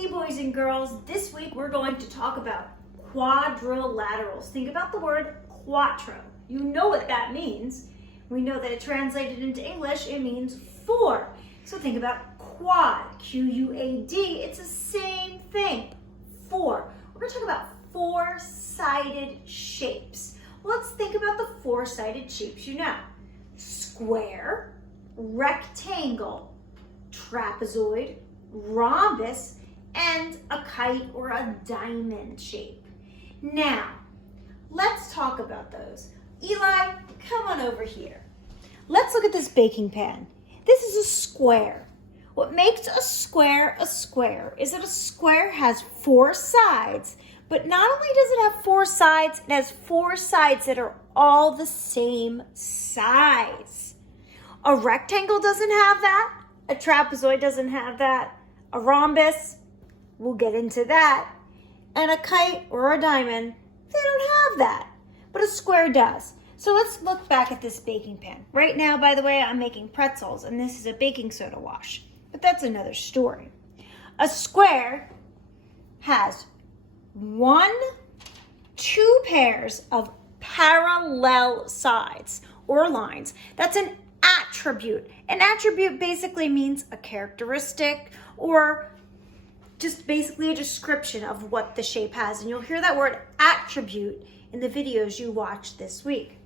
Hey boys and girls, this week we're going to talk about quadrilaterals. Think about the word quattro. You know what that means. We know that it translated into English, it means four. So think about quad, Q-U-A-D, it's the same thing, four. We're going to talk about four-sided shapes. Let's think about the four-sided shapes you know. Square, rectangle, trapezoid, rhombus, and a kite or a diamond shape. Now, let's talk about those. Eli, come on over here. Let's look at this baking pan. This is a square. What makes a square is that a square has four sides, but not only does it have four sides, it has four sides that are all the same size. A rectangle doesn't have that. A trapezoid doesn't have that. A rhombus, we'll get into that. And a kite or a diamond, they don't have that. But a square does. So let's look back at this baking pan. Right now, by the way, I'm making pretzels, and this is a baking soda wash. But that's another story. A square has two pairs of parallel sides or lines. That's an attribute. An attribute basically means a characteristic or just basically a description of what the shape has. And you'll hear that word attribute in the videos you watch this week.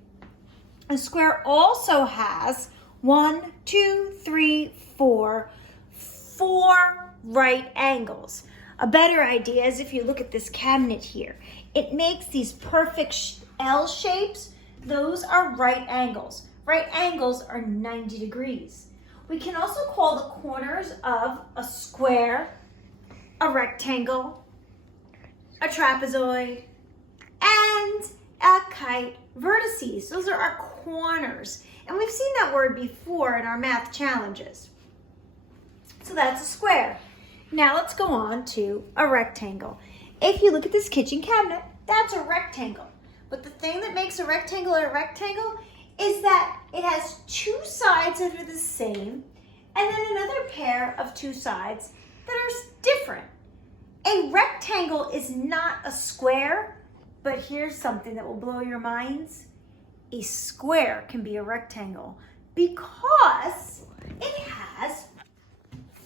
A square also has four right angles. A better idea is if you look at this cabinet here, it makes these perfect L shapes. Those are right angles. Right angles are 90 degrees. We can also call the corners of a square, a rectangle, a trapezoid, and a kite vertices. Those are our corners. And we've seen that word before in our math challenges. So that's a square. Now let's go on to a rectangle. If you look at this kitchen cabinet, that's a rectangle. But the thing that makes a rectangle is that it has two sides that are the same and then another pair of two sides that are different. A rectangle is not a square, but here's something that will blow your minds. A square can be a rectangle because it has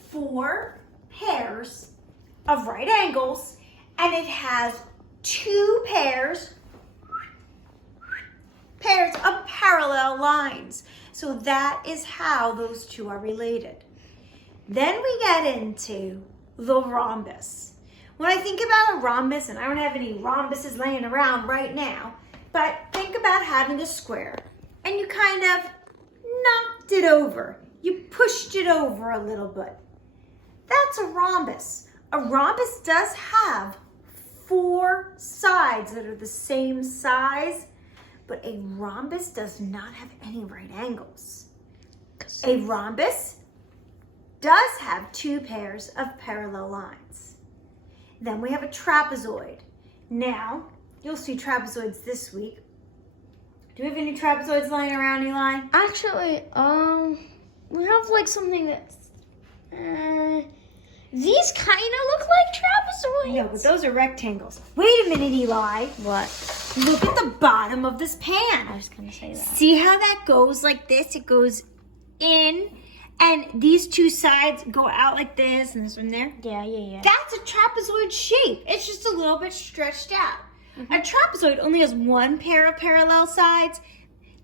four pairs of right angles and it has two pairs of parallel lines. So that is how those two are related. Then we get into the rhombus. When I think about a rhombus, and I don't have any rhombuses laying around right now, but think about having a square and you kind of knocked it over. You pushed it over a little bit. That's a rhombus. A rhombus does have four sides that are the same size, but a rhombus does not have any right angles. A rhombus does have two pairs of parallel lines. Then we have a trapezoid. Now, you'll see trapezoids this week. Do we have any trapezoids lying around, Eli? Actually, we have like something that's, these kind of look like trapezoids. Yeah, but those are rectangles. Wait a minute, Eli. What? Look at the bottom of this pan. I was gonna say that. See how that goes like this? It goes in, and these two sides go out like this, and this one there. Yeah. That's a trapezoid shape. It's just a little bit stretched out. A trapezoid only has one pair of parallel sides.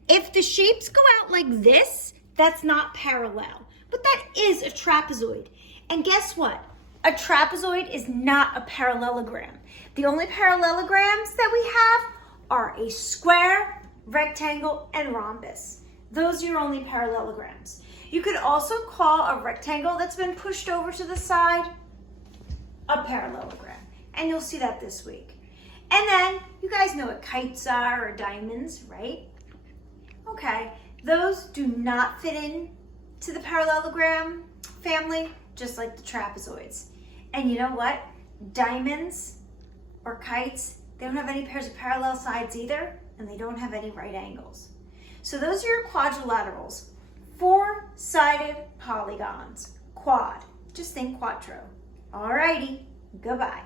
If the shapes go out like this, that's not parallel. But that is a trapezoid. And guess what? A trapezoid is not a parallelogram. The only parallelograms that we have are a square, rectangle, and rhombus. Those are your only parallelograms. You could also call a rectangle that's been pushed over to the side a parallelogram. And you'll see that this week. And then, you guys know what kites are or diamonds, right? Okay, those do not fit in to the parallelogram family, just like the trapezoids. And you know what? Diamonds or kites, they don't have any pairs of parallel sides either, and they don't have any right angles. So those are your quadrilaterals, four-sided polygons, quad. Just think quattro. Alrighty. Goodbye.